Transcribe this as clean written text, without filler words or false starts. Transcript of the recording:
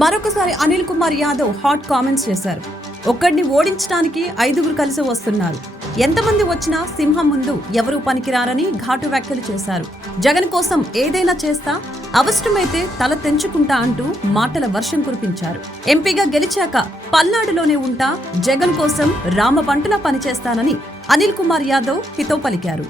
మరొకసారి Anil Kumar Yadav hot comments చేశారు. ఒక్కడిని ఓడించడానికి 5గురు కలిసి వస్తున్నారు. ఎంతమంది వచ్చినా సింహం ముందు ఎవరూ పనికిరారని ఘాటు వ్యాఖ్యలు చేశారు. జగన్ కోసం ఏదైనా చేస్తా, అవసరమైతే తల తెంచుకుంటా అంటూ మాటల వర్షం కురిపించారు. ఎంపీగా గెలిచాక పల్నాడులోనే ఉంటా, జగన్ కోసం రామబంటులా పనిచేస్తానని అనిల్ కుమార్ యాదవ్ హితో పలికారు.